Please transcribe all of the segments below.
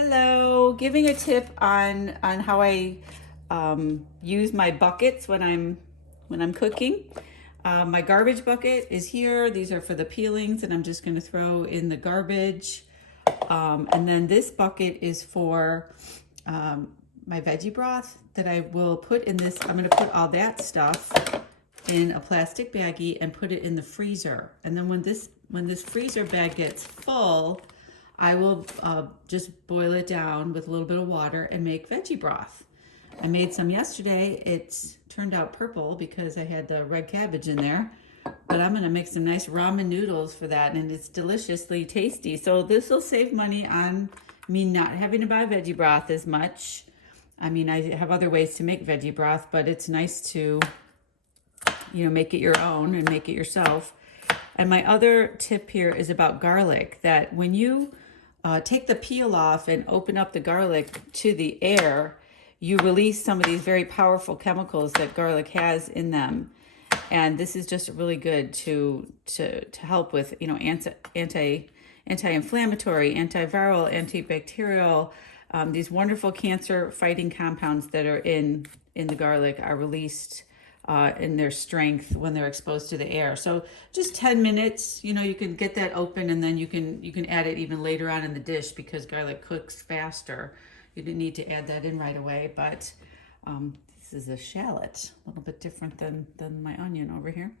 Hello, giving a tip on how I use my buckets when I'm cooking. My garbage bucket is here. These are for the peelings, and I'm just going to throw in the garbage. And then this bucket is for my veggie broth that I will put in this. I'm going to put all that stuff in a plastic baggie and put it in the freezer. And then when this freezer bag gets full, I will just boil it down with a little bit of water and make veggie broth. I made some yesterday. It turned out purple because I had the red cabbage in there. But I'm gonna make some nice ramen noodles for that, and it's deliciously tasty. So this will save money on me not having to buy veggie broth as much. I mean, I have other ways to make veggie broth, but it's nice to, make it your own and make it yourself. And my other tip here is about garlic, that when you take the peel off and open up the garlic to the air, you release some of these very powerful chemicals that garlic has in them. And this is just really good to help with, anti-inflammatory, antiviral, antibacterial. These wonderful cancer-fighting compounds that are in the garlic are released in their strength when they're exposed to the air. So just 10 minutes, you can get that open, and then you can add it even later on in the dish because garlic cooks faster. You didn't need to add that in right away, but this is a shallot, a little bit different than my onion over here.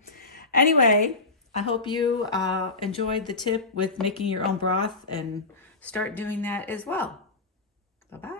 Anyway, I hope you enjoyed the tip with making your own broth, and start doing that as well. Bye-bye.